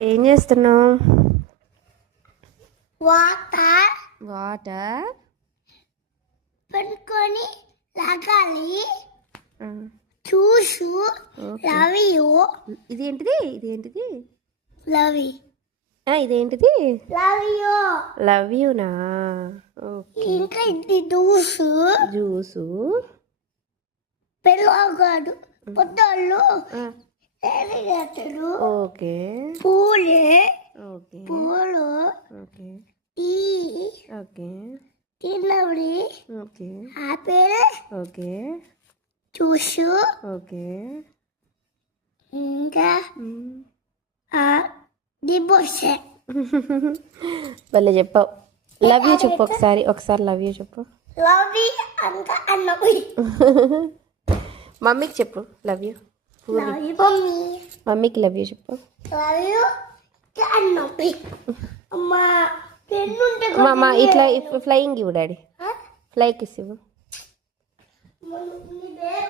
ఏం చేస్తున్నావు? Water water పనుకొని లాగాలి ఆ, చూసు ఓకే. లవ్ యూ ఇదేంటిది? లవ్ ఇదేంటిది? లవ్ యూ లవ్ యూనా? ఓకే. ఇంకా ఇది దూసు జ్యూసు. పిల్లగాడు పొద్దుళ్ళు ఎరగట్టడు ఓకే. పూలే ఓకే. పూలు ఓకే. Tea okay. తిన్నవి ఓకే. Apple okay. చూసు ఓకే. ఇంకా మ్మ్. దిబోసే భలే చెప్పావు. లవ్ యూ చెప్పు ఒకసారి లవ్ యూ చెప్పు. లవ్ యూ అంత అన్నవి మమ్మీకి చెప్పు love you. Love you mummy మమ్మీకి లవ్ యూ చెప్పు. లవ్ యూ అన్నవి అమ్మా పెన్నుంటే మా ఇట్లా ఫ్లయింగ్ ఇవ్వు డాడీ. ఫ్లై కిస్ ఇవ్వు.